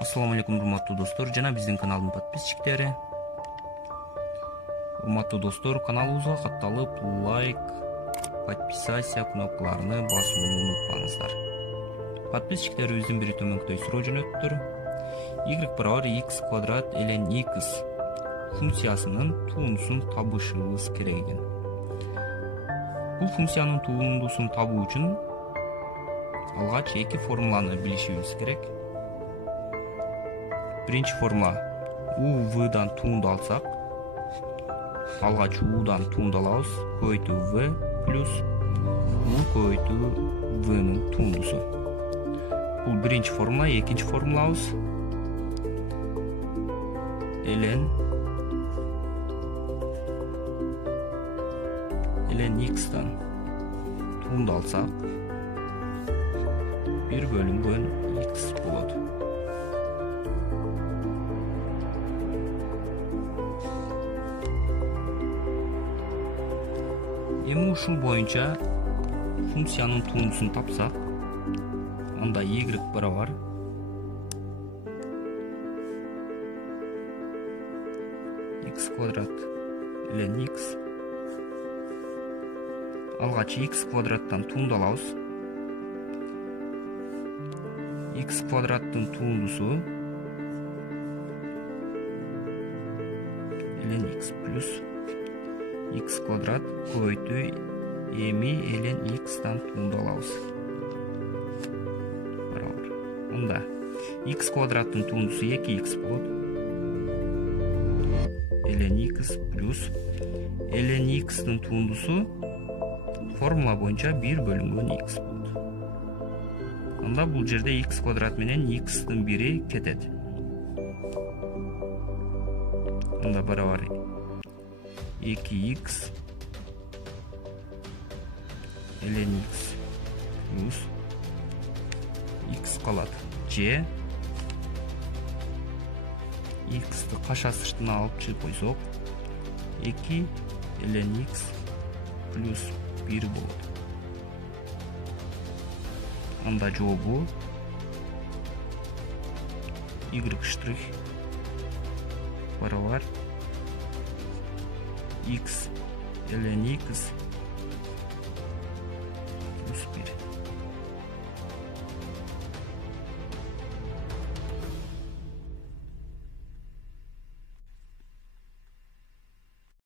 Assalamu alaikum урматтуу достор жана биздин каналдын подписчиктери. Урматтуу достор, каналыбызга катталып лайк, подписаться кнопкаларыны басууну унутпаңыздар. Подписчиктерибиздин бири төмөнкөй суроо жөнөттүр. Y барабар x квадрат ln x функциясынын туунусун табышыбыз керек экен. Бул функциянын туунусун табуу үчүн алгач эки формуланы билишибиз керек. Биринчи формула u v'дан туунду алсак, алгач u'дан туунду алабыз, көбөйтүү v плюс u көбөйтүү v'нын туундусу. Бул биринчи формула. Экинчи формулабыз ln x'дан туунду алсак 1 бөлүнгөн x болот. Эми ушул боюнча функциянын туундусун тапсак, анда y барабар x квадрат ln x, алгач x квадраттан туунду алабыз. X квадраттын туундусу ln x плюс x квадрат көбөйтүү эми ln x'дан туунду алабыз. Барабар. Анда x квадраттын туундусу 2x болот. ln x плюс ln x'тын туундусу формула боюнча 1 бөлүнгөн x болот. Анда бул жерде x квадрат менен x'тын бири кетет. Анда барабар 2x ln x плюс x калат. Же x'ты каша сыртына алып чыгып койсок 2 ln x плюс 1 болот. Анда жообу y штрих барабар x ln x плюс 1.